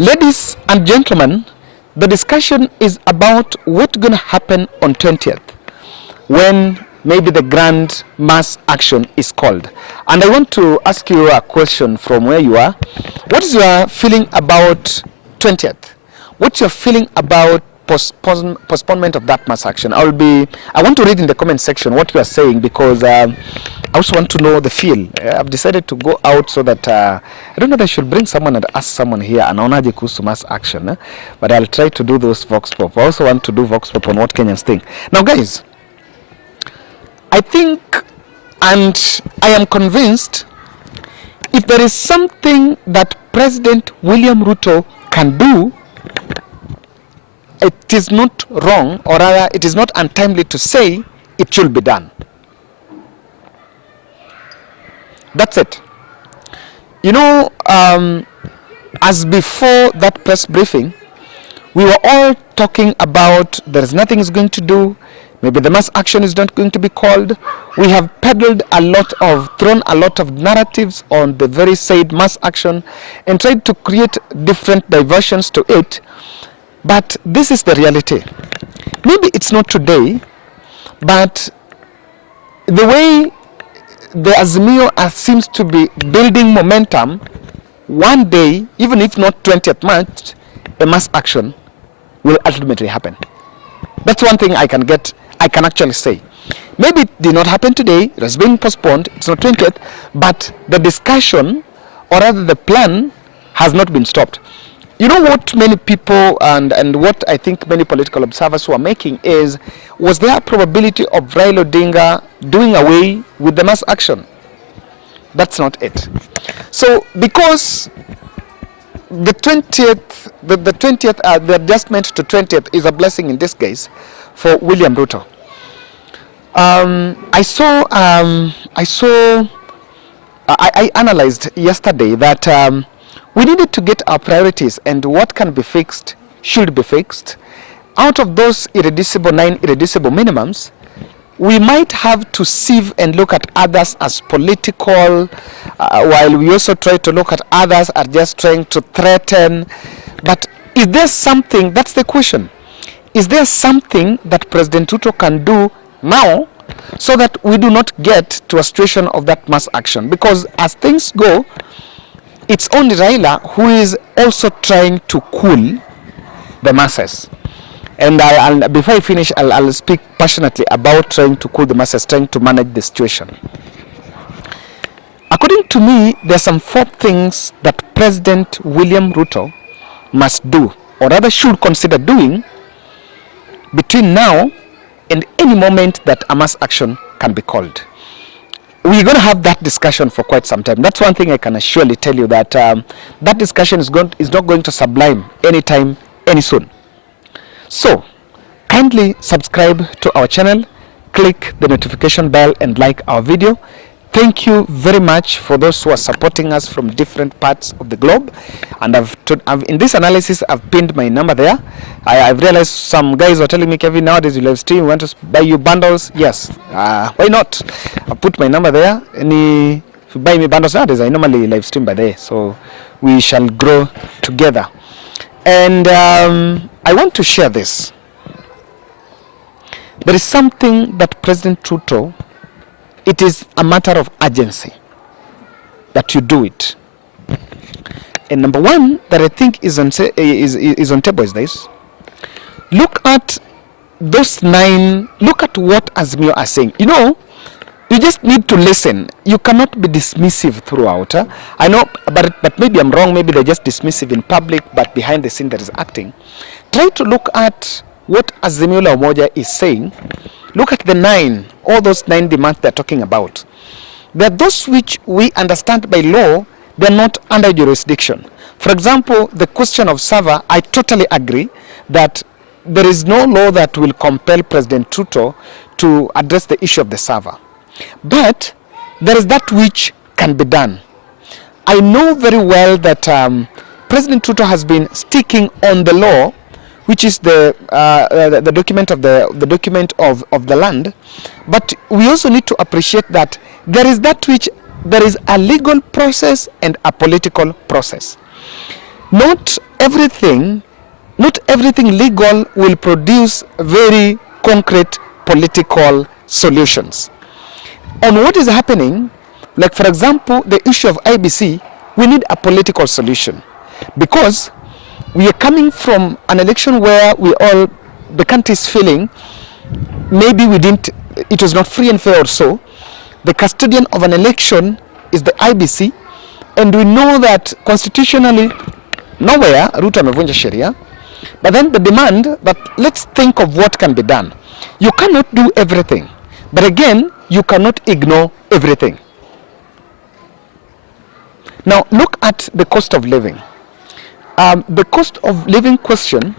Ladies and gentlemen, the discussion is about what's going to happen on 20th when maybe the grand mass action is called. And I want to ask you a question from where you are. What is your feeling about 20th? What's your feeling about postponement of that mass action? I want to read in the comment section what you are saying, because I also want to know the feel. I've decided to go out so that I don't know that I should bring someone and ask someone here anaonaje kuhusu mass action, but I'll try to do those vox pop. I also want to do vox pop on what Kenyans think. Now guys, I think and I am convinced, if there is something that President William Ruto can do, it is not wrong, or rather it is not untimely to say it should be done. That's it. You know, as before that press briefing, we were all talking about there is nothing is going to do. Maybe the mass action is not going to be called. We have thrown a lot of narratives on the very said mass action and tried to create different diversions to it. But this is the reality. Maybe it's not today, but the way the Azimio seems to be building momentum, one day, even if not 20th March, a mass action will ultimately happen. That's one thing I can actually say. Maybe it did not happen today, it has been postponed, it's not 20th, but the discussion, or rather the plan, has not been stopped. You know what many people and what I think many political observers who are making is, was there a probability of Raila Odinga doing away with the mass action? That's not it. So because the 20th, the adjustment to 20th is a blessing in disguise for William Ruto. I analyzed yesterday that we needed to get our priorities, and what can be fixed should be fixed. Out of those nine irreducible minimums, we might have to sieve and look at others as political, while we also try to look at others as just trying to threaten. But is there something, that's the question, is there something that President Ruto can do now so that we do not get to a situation of that mass action? Because as things go, it's only Raila who is also trying to cool the masses. And before I finish, I'll speak passionately about trying to cool the masses, trying to manage the situation. According to me, there are some 4 things that President William Ruto must do, or rather should consider doing, between now and any moment that a mass action can be called. We're going to have that discussion for quite some time. That's one thing I can surely tell you, that that discussion is not going to sublime anytime, any soon. So, kindly subscribe to our channel, click the notification bell and like our video. Thank you very much for those who are supporting us from different parts of the globe. And in this analysis, I've pinned my number there. I've realized some guys are telling me, Kevin, nowadays you live stream, we want to buy you bundles. Yes, why not? I'll put my number there. If you buy me bundles nowadays, I normally live stream by there. So we shall grow together. And I want to share this. There is something that President Ruto, it is a matter of urgency that you do it. And number one that I think is on table is this. Look at those 9, look at what Azimio are saying. You know, you just need to listen. You cannot be dismissive throughout. I know, but maybe I'm wrong. Maybe they're just dismissive in public, but behind the scene there is acting. Try to look at what Azimio la Umoja is saying. Look at the 9, all those 9 demands they're talking about. They're those which we understand by law, they're not under jurisdiction. For example, the question of server, I totally agree that there is no law that will compel President Ruto to address the issue of the server. But there is that which can be done. I know very well that President Ruto has been sticking on the law, which is the document of the land, but we also need to appreciate that there is a legal process and a political process. Not not everything legal will produce very concrete political solutions. On what is happening, like for example, the issue of IBC, we need a political solution, because we are coming from an election where the country is feeling maybe it was not free and fair or so. The custodian of an election is the IBC, and we know that constitutionally nowhere Ruto amevunja sheria, but then the demand that let's think of what can be done. You cannot do everything, but again, you cannot ignore everything. Now look at the cost of living. The cost of living question,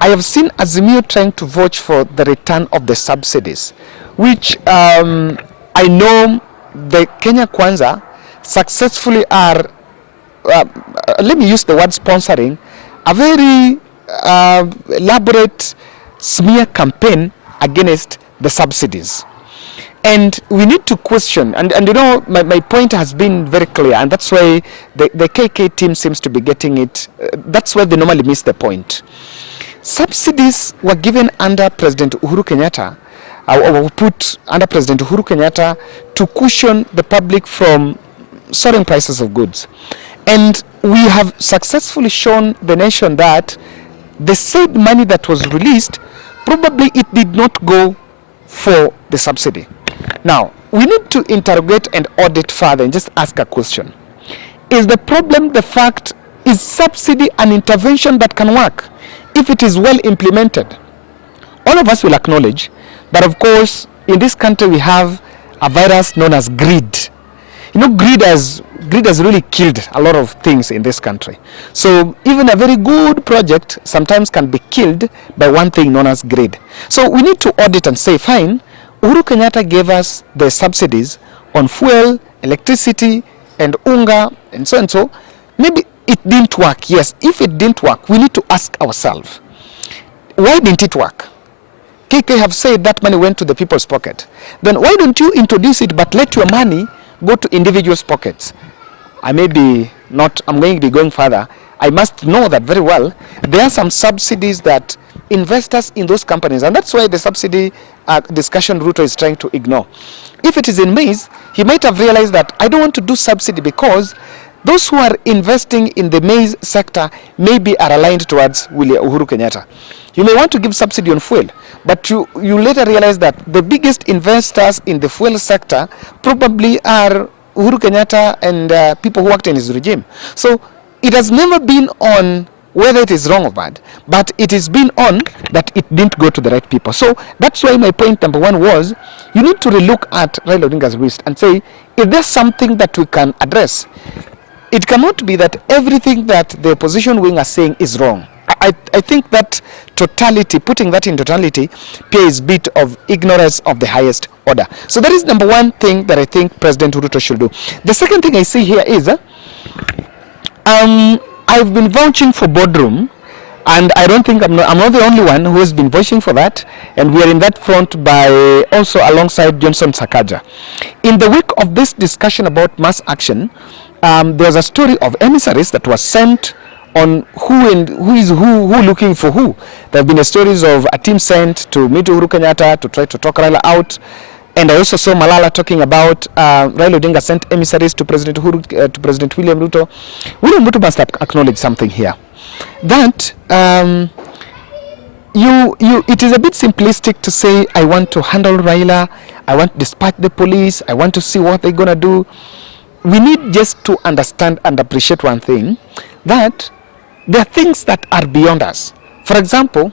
I have seen Azimio trying to vouch for the return of the subsidies, which I know the Kenya Kwanza successfully are, let me use the word sponsoring, a very elaborate smear campaign against the subsidies. And we need to question, and you know, my point has been very clear, and that's why the KK team seems to be getting it. That's why they normally miss the point. Subsidies were given under President Uhuru Kenyatta, or put under President Uhuru Kenyatta to cushion the public from soaring prices of goods. And we have successfully shown the nation that the said money that was released, probably it did not go for the subsidy. Now, we need to interrogate and audit further and just ask a question. Is the problem the fact, is subsidy an intervention that can work if it is well implemented? All of us will acknowledge that, of course, in this country we have a virus known as greed. You know, greed has really killed a lot of things in this country. So even a very good project sometimes can be killed by one thing known as greed. So we need to audit and say, fine, Uhuru Kenyatta gave us the subsidies on fuel, electricity, and unga, and so and so. Maybe it didn't work. Yes, if it didn't work, we need to ask ourselves, why didn't it work? KK have said that money went to the people's pocket. Then why don't you introduce it but let your money go to individuals' pockets? I'm going to be going further. I must know that very well. There are some subsidies that investors in those companies, and that's why the subsidy discussion Ruto is trying to ignore. If it is in maize, he might have realized that I don't want to do subsidy because those who are investing in the maize sector maybe are aligned towards Uhuru Kenyatta. You may want to give subsidy on fuel, but you later realize that the biggest investors in the fuel sector probably are Uhuru Kenyatta and people who worked in his regime. So it has never been on whether it is wrong or bad, but it has been on that it didn't go to the right people. So that's why my point number one was, you need to relook at Raila Odinga's list and say, is there something that we can address? It cannot be that everything that the opposition wing are saying is wrong. I think that totality, putting that in totality, pays a bit of ignorance of the highest order. So that is number one thing that I think President Ruto should do. The second thing I see here is, I've been vouching for Boardroom, and I don't think I'm not the only one who has been vouching for that, and we are in that front by also alongside Johnson Sakaja. In the wake of this discussion about mass action, there's a story of emissaries that was sent on who is looking for who. There have been stories of a team sent to meet Uhuru Kenyatta to try to talk Raila out. And I also saw Malala talking about Raila Odinga sent emissaries to President William Ruto. William Ruto must acknowledge something here. That it is a bit simplistic to say, I want to handle Raila, I want to dispatch the police, I want to see what they're going to do. We need just to understand and appreciate one thing, that there are things that are beyond us. For example,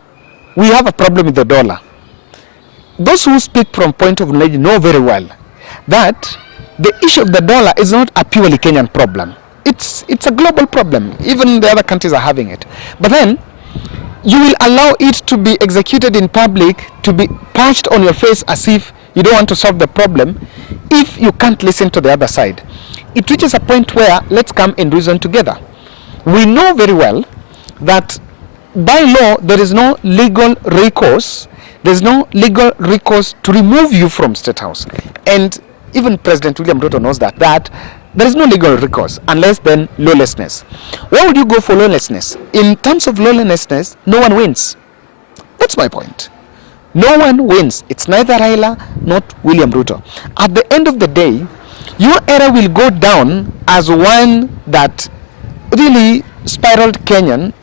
we have a problem with the dollar. Those who speak from point of knowledge know very well that the issue of the dollar is not a purely Kenyan problem. It's a global problem. Even the other countries are having it. But then you will allow it to be executed in public, to be punched on your face as if you don't want to solve the problem, if you can't listen to the other side. It reaches a point where let's come and reason together. We know very well that by law there is no legal recourse. There's no legal recourse to remove you from State House. And even President William Ruto knows that there is no legal recourse unless then lawlessness. Why would you go for lawlessness? In terms of lawlessness, no one wins. That's my point. No one wins. It's neither Raila nor William Ruto. At the end of the day, your era will go down as one that really spiraled Kenyan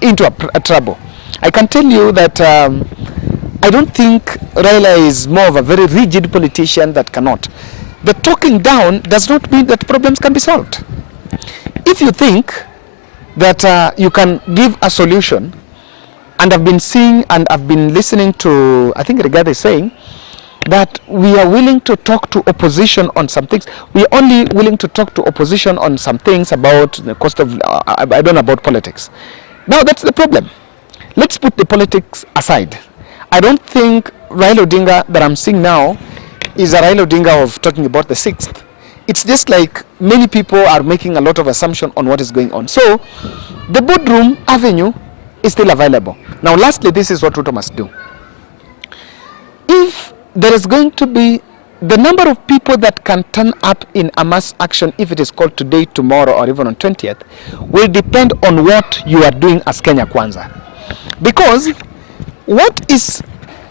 into a trouble. I can tell you that I don't think Raila is more of a very rigid politician that cannot. The talking down does not mean that problems can be solved. If you think that you can give a solution, and I've been seeing and I've been listening to, I think Rigathi is saying that we are willing to talk to opposition on some things. We are only willing to talk to opposition on some things about the cost of, I don't know about politics. Now that's the problem. Let's put the politics aside. I don't think Raila Odinga that I'm seeing now is a Raila Odinga of talking about the 6th. It's just like many people are making a lot of assumption on what is going on. So the Boardroom avenue is still available. Now lastly, this is what Ruto must do. If there is going to be the number of people that can turn up in a mass action, if it is called today, tomorrow, or even on 20th, will depend on what you are doing as Kenya Kwanza. Because what is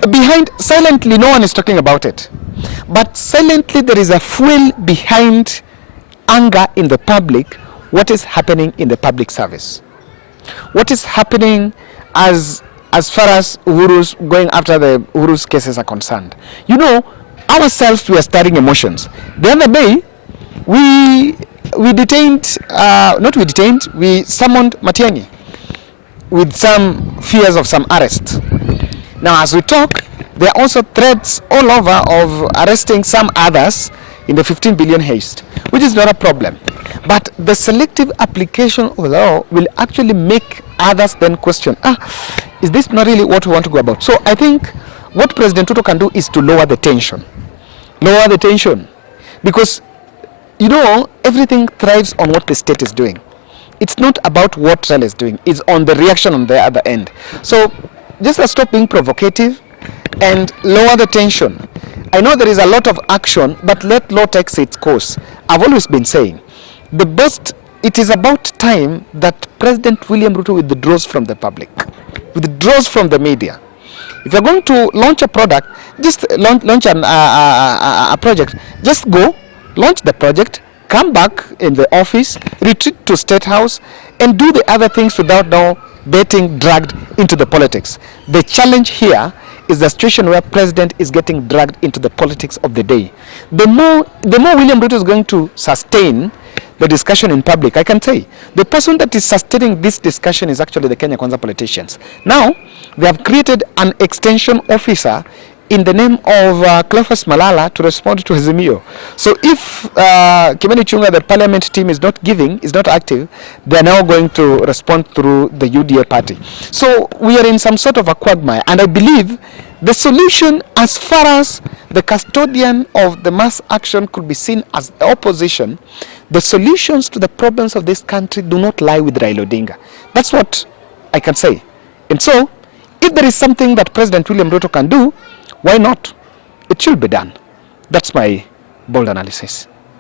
behind, silently no one is talking about it, but silently there is a fuel behind anger in the public. What is happening in the public service? What is happening as far as Uhuru's going after the Uhuru's cases are concerned? You know, ourselves, we are stirring emotions. The other day, we summoned Matiang'i with some fears of some arrest. Now, as we talk, there are also threats all over of arresting some others in the 15 billion haste, which is not a problem. But the selective application of law will actually make others then question, is this not really what we want to go about? So I think what President Ruto can do is to lower the tension. Lower the tension. Because, you know, everything thrives on what the state is doing. It's not about what Raila is doing. It's on the reaction on the other end. So just stop being provocative and lower the tension. I know there is a lot of action, but let law take its course. I've always been saying, it is about time that President William Ruto withdraws from the public, withdraws from the media. If you're going to launch a product, just launch a project. Just go, launch the project, come back in the office, retreat to State House, and do the other things without now getting dragged into the politics. The challenge here is the situation where president is getting dragged into the politics of the day. The more William Ruto is going to sustain the discussion in public, I can say the person that is sustaining this discussion is actually the Kenya Kwanza politicians. Now, they have created an extension officer in the name of Cleophas Malala to respond to Azimio. So if Kimani Chunga, the parliament team, is not active, they are now going to respond through the UDA party. So we are in some sort of a quagmire, and I believe the solution, as far as the custodian of the mass action could be seen as the opposition, the solutions to the problems of this country do not lie with Raila Odinga. That's what I can say. And so, if there is something that President William Ruto can do, why not? It should be done. That's my bold analysis.